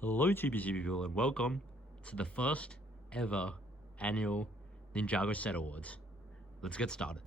Hello TBC people and welcome to the first ever annual Ninjago Set Awards. Let's get started.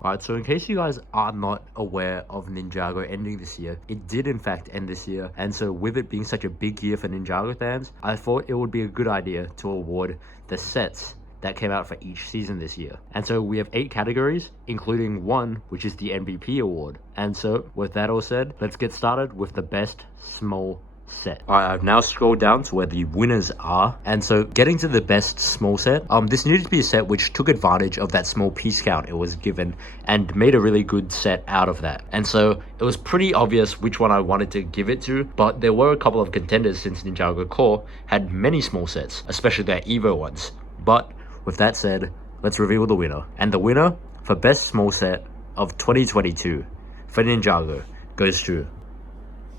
Alright, so in case you guys are not aware of Ninjago ending this year, it did in fact end this year, and so with it being such a big year for Ninjago fans, I thought it would be a good idea to award the sets that came out for each season this year. And so we have 8 categories, including one which is the MVP award. And so with that all said, let's get started with the best small set. Alright, I've now scrolled down to where the winners are, and so getting to the best small set, this needed to be a set which took advantage of that small piece count it was given and made a really good set out of that. And so it was pretty obvious which one I wanted to give it to, but there were a couple of contenders since Ninjago Core had many small sets, especially their Evo ones. But with that said, let's reveal the winner. And the winner for best small set of 2022 for Ninjago goes to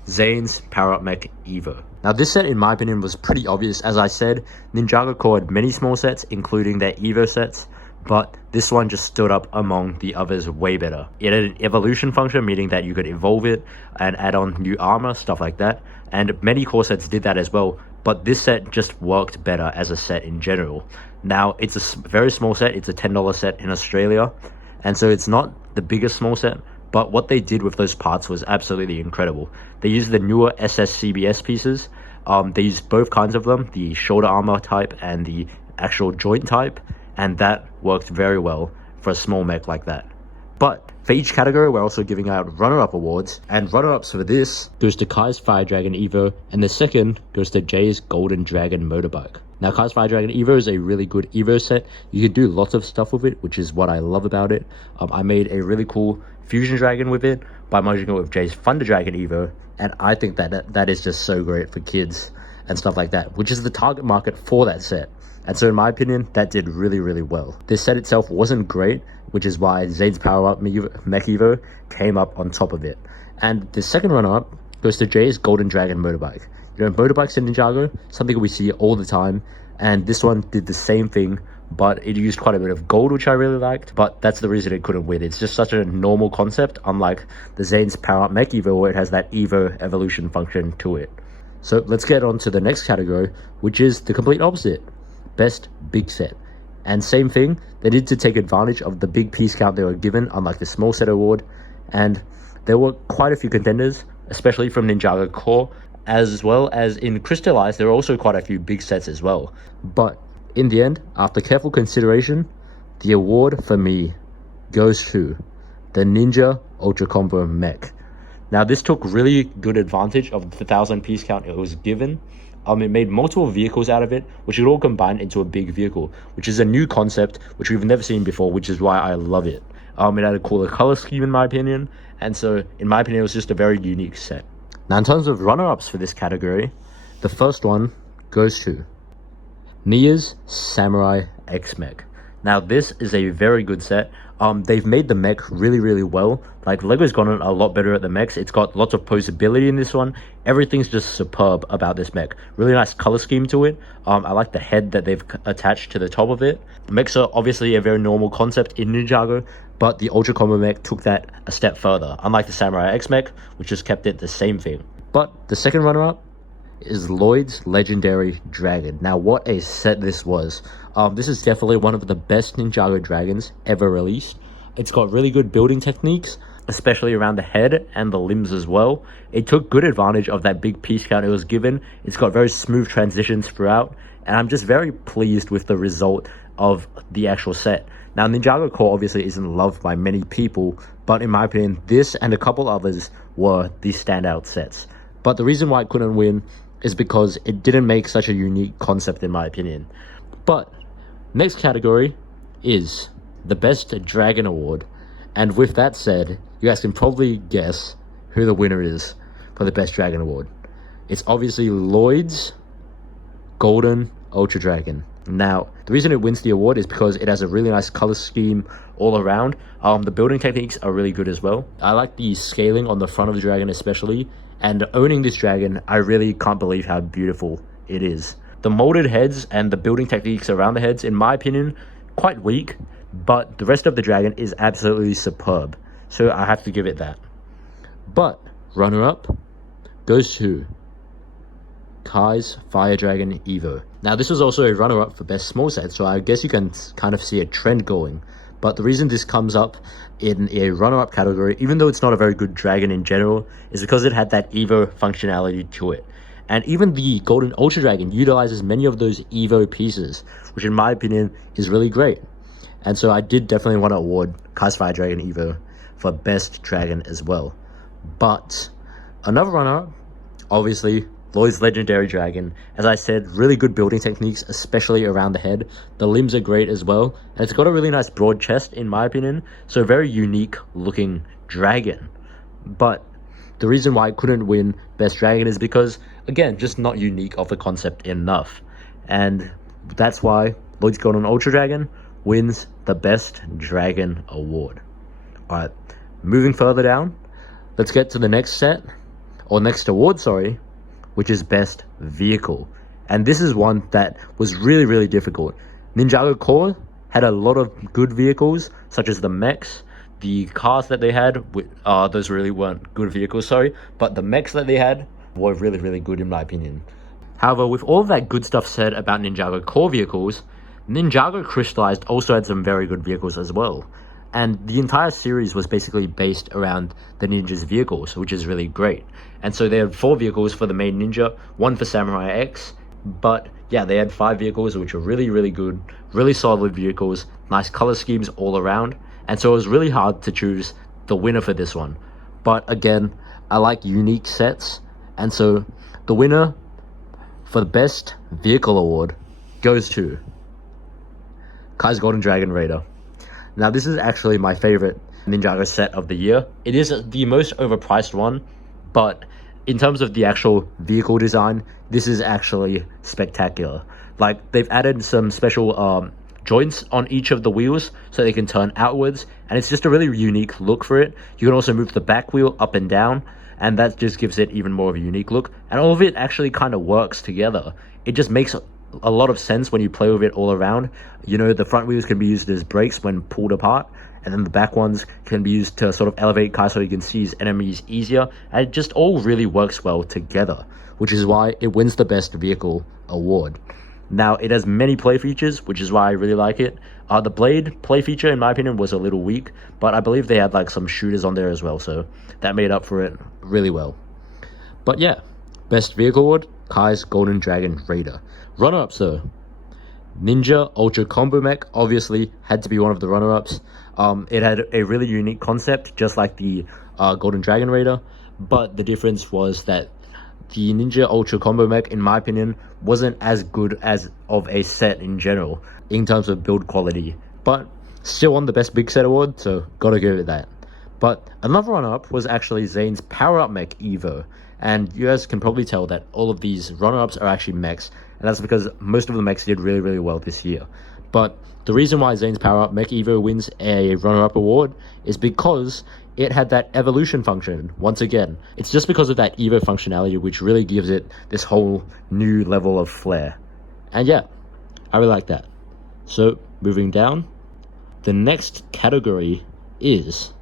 Zane's Power Up Mech Evo. Now this set in my opinion was pretty obvious. As I said, Ninjago Core had many small sets including their Evo sets, but this one just stood up among the others way better. It had an evolution function, meaning that you could evolve it and add on new armor, stuff like that, and many core sets did that as well, but this set just worked better as a set in general. Now it's a very small set, it's a $10 set in Australia, and so it's not the biggest small set, but what they did with those parts was absolutely incredible. They used the newer SSCBS pieces. They used both kinds of them, the shoulder armor type and the actual joint type, and that worked very well for a small mech like that. But for each category, we're also giving out runner-up awards, and runner-ups for this goes to Kai's Fire Dragon Evo, and the second goes to Jay's Golden Dragon Motorbike. Now, Kai's Fire Dragon Evo is a really good Evo set. You can do lots of stuff with it, which is what I love about it. I made a really cool Fusion Dragon with it by merging it with Jay's Thunder Dragon Evo, and I think that is just so great for kids and stuff like that, which is the target market for that set. And so in my opinion, that did really, really well. This set itself wasn't great, which is why Zane's Power Up Mech Evo came up on top of it. And the second runner-up goes to Jay's Golden Dragon Motorbike. You know, motorbikes in Ninjago, something we see all the time, and this one did the same thing, but it used quite a bit of gold, which I really liked, but that's the reason it couldn't win. It's just such a normal concept, unlike the Zane's Power Up Mech Evo, where it has that Evo evolution function to it. So let's get on to the next category, which is the complete opposite. Best big set. And same thing, they did to take advantage of the big piece count they were given, unlike the small set award, and there were quite a few contenders, especially from Ninjago Core, as well as in Crystallized. There were also quite a few big sets as well. But in the end, after careful consideration, the award for me goes to the Ninja Ultra Combo Mech. Now this took really good advantage of the 1,000 piece count it was given. It made multiple vehicles out of it, which would all combine into a big vehicle, which is a new concept, which we've never seen before, which is why I love it. It had a cooler color scheme in my opinion, and so in my opinion, it was just a very unique set. Now in terms of runner-ups for this category, the first one goes to Nia's Samurai X Mech. Now this is a very good set. They've made the mech really, really well. Like, Lego's gotten a lot better at the mechs. It's got lots of posability in this one. Everything's just superb about this mech. Really nice color scheme to it. I like the head that they've attached to the top of it. Mechs are obviously a very normal concept in Ninjago, but the Ultra Combo Mech took that a step further, unlike the Samurai X Mech, which just kept it the same thing. But the second runner-up is Lloyd's Legendary Dragon. Now what a set this was. This is definitely one of the best Ninjago dragons ever released. It's got really good building techniques, especially around the head and the limbs as well. It took good advantage of that big piece count it was given. It's got very smooth transitions throughout, and I'm just very pleased with the result of the actual set. Now Ninjago Core obviously isn't loved by many people, but in my opinion, this and a couple others were the standout sets. But the reason why it couldn't win is because it didn't make such a unique concept in my opinion. But next category is the Best Dragon Award. And with that said, you guys can probably guess who the winner is for the Best Dragon Award. It's obviously Lloyd's Golden Ultra Dragon. Now, the reason it wins the award is because it has a really nice color scheme all around. The building techniques are really good as well. I like the scaling on the front of the dragon especially, and owning this dragon, I really can't believe how beautiful it is. The molded heads and the building techniques around the heads, in my opinion, quite weak. but the rest of the dragon is absolutely superb. So I have to give it that. But runner-up goes to Kai's Fire Dragon Evo. Now this was also a runner-up for best small set, so I guess you can kind of see a trend going. But the reason this comes up in a runner-up category, even though it's not a very good dragon in general, is because it had that Evo functionality to it. And even the Golden Ultra Dragon utilizes many of those Evo pieces, which in my opinion is really great. And so I did definitely want to award Kai's Fire Dragon Evo for best dragon as well. But another runner-up, obviously, Lloyd's Legendary Dragon. As I said, really good building techniques, especially around the head. The limbs are great as well, and it's got a really nice broad chest in my opinion, so a very unique looking dragon. But the reason why it couldn't win best dragon is because, again, just not unique of the concept enough. And that's why Lloyd's Golden Ultra Dragon wins the best dragon award. Alright, moving further down, let's get to the next set, or next award, sorry, which is best vehicle. And this is one that was really, really difficult. Ninjago Core had a lot of good vehicles, such as the mechs. The cars that they had, those really weren't good vehicles, sorry, but the mechs that they had were really, really good in my opinion. However, with all of that good stuff said about Ninjago Core vehicles, Ninjago Crystallized also had some very good vehicles as well. And the entire series was basically based around the ninja's vehicles, which is really great. And so they had 4 vehicles for the main ninja, 1 for Samurai X. But yeah, they had 5 vehicles, which were really, really good, really solid vehicles, nice color schemes all around. And so it was really hard to choose the winner for this one. But again, I like unique sets. And so the winner for the best vehicle award goes to Kai's Golden Dragon Raider. Now this is actually my favorite Ninjago set of the year. It is the most overpriced one, but in terms of the actual vehicle design, this is actually spectacular. Like, they've added some special joints on each of the wheels so they can turn outwards, and it's just a really unique look for it. You can also move the back wheel up and down, and that just gives it even more of a unique look, and all of it actually kind of works together. It just makes a lot of sense when you play with it all around. You know, the front wheels can be used as brakes when pulled apart, and then the back ones can be used to sort of elevate Kai so he can see his enemies easier, and it just all really works well together, which is why it wins the best vehicle award. Now, it has many play features, which is why I really like it. The blade play feature, in my opinion, was a little weak, but I believe they had like some shooters on there as well, so that made up for it really well. But yeah, best vehicle award, Kai's Golden Dragon Raider. Runner-ups though, Ninja Ultra Combo Mech obviously had to be one of the runner-ups. It had a really unique concept, just like the Golden Dragon Raider, but the difference was that the Ninja Ultra Combo Mech, in my opinion, wasn't as good as of a set in general in terms of build quality, but still won the best big set award, so gotta give it that. But another runner-up was actually Zane's Power Up Mech Evo, and you guys can probably tell that all of these runner-ups are actually mechs, and that's because most of the mechs did really, really well this year. But the reason why Zane's Power Up Mech Evo wins a runner-up award is because it had that evolution function. Once again, it's just because of that Evo functionality which really gives it this whole new level of flair. And yeah, I really like that. So, moving down, the next category is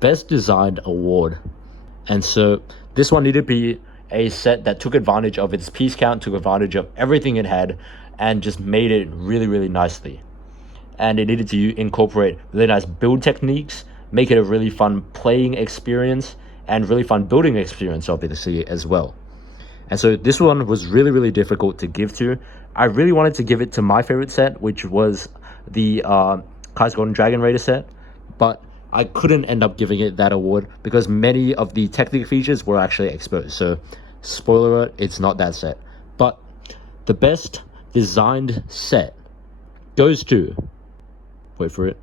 Best Designed Award. And so, this one needed to be a set that took advantage of its piece count, took advantage of everything it had, and just made it really, really nicely. And it needed to incorporate really nice build techniques, make it a really fun playing experience, and really fun building experience, obviously, as well. And so this one was really, really difficult to give to. I really wanted to give it to my favorite set, which was the Kai's Golden Dragon Raider set, but I couldn't end up giving it that award because many of the technical features were actually exposed. So, spoiler alert, it's not that set. But the best designed set goes to, wait for it,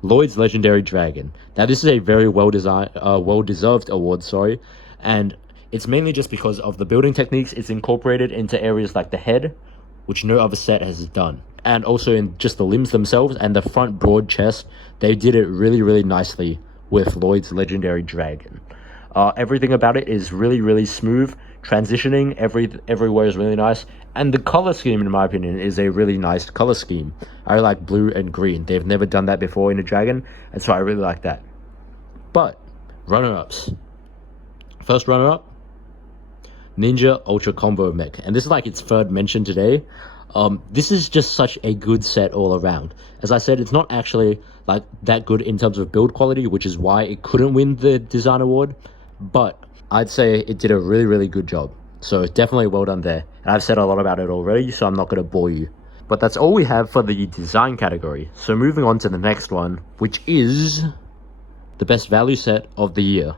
Lloyd's Legendary Dragon. Now, this is a very well-deserved award, sorry, and it's mainly just because of the building techniques it's incorporated into areas like the head, which no other set has done. And also in just the limbs themselves and the front broad chest, they did it really, really nicely with Lloyd's Legendary Dragon. Everything about it is really, really smooth, transitioning everywhere is really nice. And the color scheme, in my opinion, is a really nice color scheme. I like blue and green. They've never done that before in a dragon, and so I really like that. But runner-ups. First runner-up, Ninja Ultra Combo Mech. And this is like its third mention today. This is just such a good set all around. As I said, it's not actually like that good in terms of build quality, which is why it couldn't win the design award. But I'd say it did a really, really good job. So definitely well done there. And I've said a lot about it already, so I'm not going to bore you. But that's all we have for the design category. So moving on to the next one, which is the best value set of the year.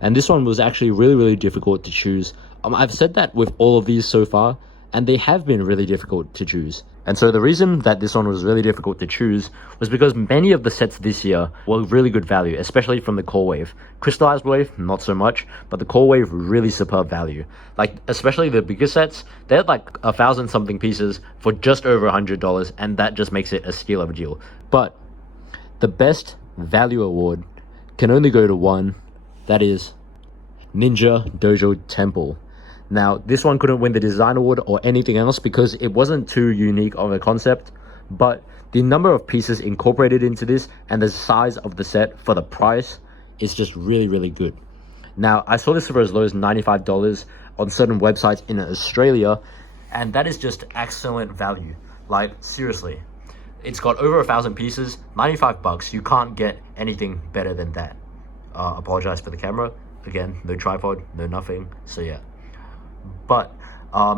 And this one was actually really, really difficult to choose. I've said that with all of these so far, and they have been really difficult to choose. And so the reason that this one was really difficult to choose was because many of the sets this year were really good value, especially from the core wave. Crystallized wave, not so much, but the core wave, really superb value. Like, especially the bigger sets, they had like 1,000 something pieces for just over $100, and that just makes it a steal of a deal. But the best value award can only go to one, that is Ninja Dojo Temple. Now, this one couldn't win the design award or anything else because it wasn't too unique of a concept, but the number of pieces incorporated into this and the size of the set for the price is just really, really good. Now, I saw this for as low as $95 on certain websites in Australia, and that is just excellent value. Like, seriously, it's got over 1,000 pieces, $95. You can't get anything better than that. Apologize for the camera. Again, no tripod, no nothing, so yeah. But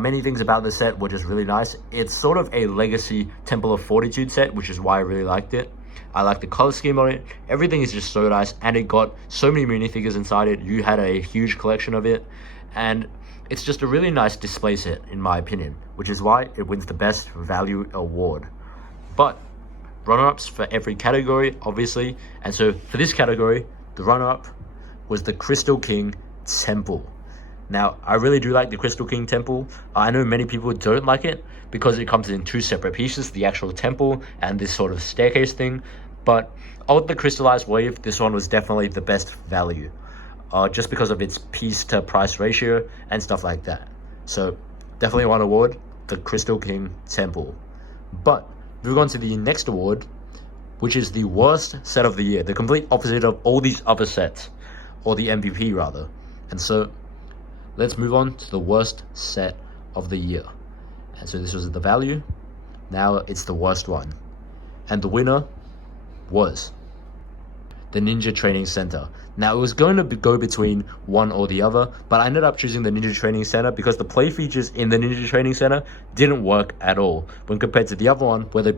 many things about the set were just really nice. It's sort of a legacy Temple of Fortitude set, which is why I really liked it. I like the color scheme on it. Everything is just so nice, and it got so many minifigures inside it. You had a huge collection of it, and it's just a really nice display set, in my opinion, which is why it wins the best value award. But runner-ups for every category, obviously, and so for this category, the runner-up was the Crystal King Temple. Now, I really do like the Crystal King Temple. I know many people don't like it because it comes in two separate pieces, the actual temple and this sort of staircase thing. But of the crystallized wave, this one was definitely the best value, just because of its piece to price ratio and stuff like that. So definitely one award, the Crystal King Temple. But moving on to the next award, which is the worst set of the year, the complete opposite of all these other sets, or the MVP rather. And so let's move on to the worst set of the year. And so this was the value. Now it's the worst one. And the winner was the Ninja Training Center. Now it was going to go between one or the other, but I ended up choosing the Ninja Training Center because the play features in the Ninja Training Center didn't work at all when compared to the other one where the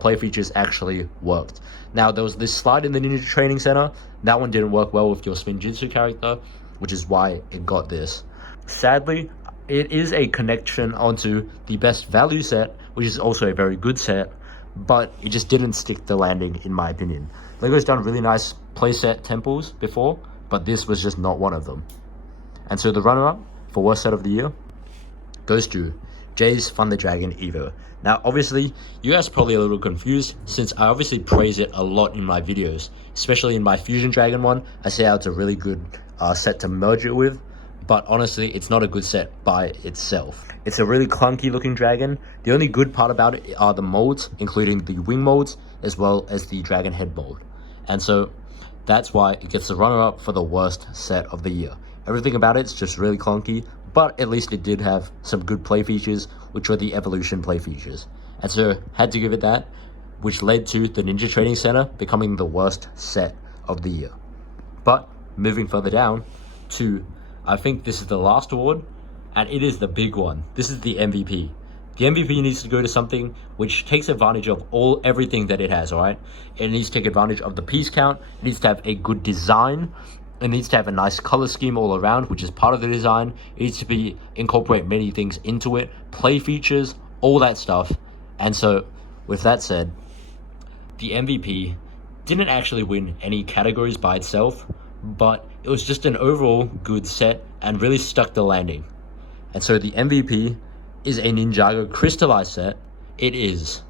play features actually worked. Now there was this slide in the Ninja Training Center. That one didn't work well with your Spin Jitsu character, which is why it got this. Sadly, it is a connection onto the best value set, which is also a very good set, but it just didn't stick the landing, in my opinion. LEGO's done really nice playset temples before, but this was just not one of them. And so the runner-up for worst set of the year goes to Jay's Thunder Dragon Evo. Now, obviously, you guys are probably a little confused since I obviously praise it a lot in my videos, especially in my Fusion Dragon one. I say how it's a really good set to merge it with. But honestly, it's not a good set by itself. It's a really clunky looking dragon. The only good part about it are the molds, including the wing molds, as well as the dragon head mold. And so that's why it gets the runner-up for the worst set of the year. Everything about it's just really clunky, but at least it did have some good play features, which were the evolution play features. And so had to give it that, which led to the Ninja Training Center becoming the worst set of the year. But moving further down to, I think this is the last award, and it is the big one. This is the MVP. The MVP needs to go to something which takes advantage of everything that it has, all right? It needs to take advantage of the piece count. It needs to have a good design. It needs to have a nice color scheme all around, which is part of the design. It needs to incorporate many things into it, play features, all that stuff. And so, with that said, the MVP didn't actually win any categories by itself, but it was just an overall good set and really stuck the landing. And so the MVP is a Ninjago crystallized set. It is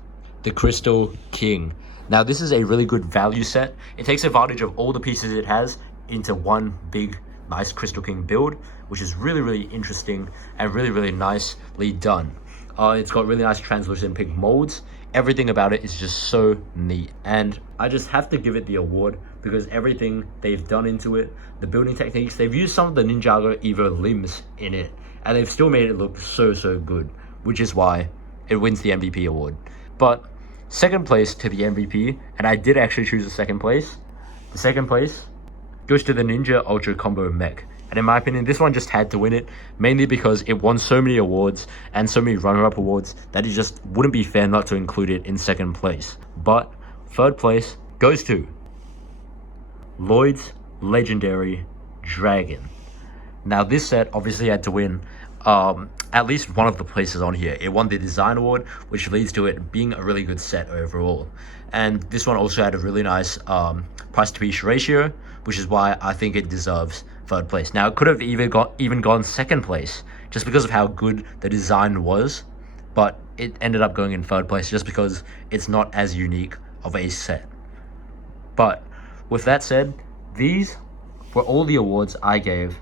the Crystal King. Now this is a really good value set. It takes advantage of all the pieces it has into one big nice Crystal King build, which is really, really interesting and really, really nicely done. It's got really nice translucent pink molds. Everything about it is just so neat, and I just have to give it the award because everything they've done into it, the building techniques, they've used some of the Ninjago Evo limbs in it, and they've still made it look so good, which is why it wins the MVP award. But second place to the MVP, and I did actually choose the second place. The second place goes to the Ninja Ultra Combo Mech. And in my opinion, this one just had to win it, mainly because it won so many awards and so many runner-up awards that it just wouldn't be fair not to include it in second place. But third place goes to Lloyd's Legendary Dragon. Now this set obviously had to win at least one of the places on here. It won the design award, which leads to it being a really good set overall. And this one also had a really nice price to piece ratio, which is why I think it deserves third place. Now it could have even gone second place just because of how good the design was, but it ended up going in third place just because it's not as unique of a set. But with that said, these were all the awards I gave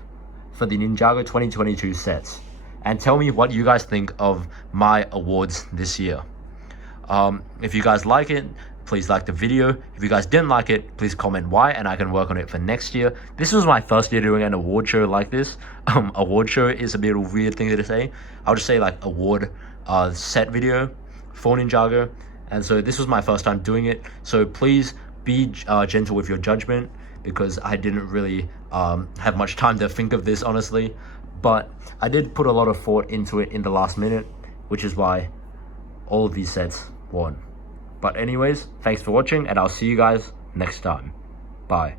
for the Ninjago 2022 sets. And tell me what you guys think of my awards this year. If you guys like it, please like the video. If you guys didn't like it, please comment why, and I can work on it for next year. This was my first year doing an award show like this. Award show is a bit of a weird thing to say. I'll just say like award set video for Ninjago. And so this was my first time doing it. So please be gentle with your judgment, because I didn't really have much time to think of this, honestly. But I did put a lot of thought into it in the last minute, which is why all of these sets won. But anyways, thanks for watching, and I'll see you guys next time. Bye.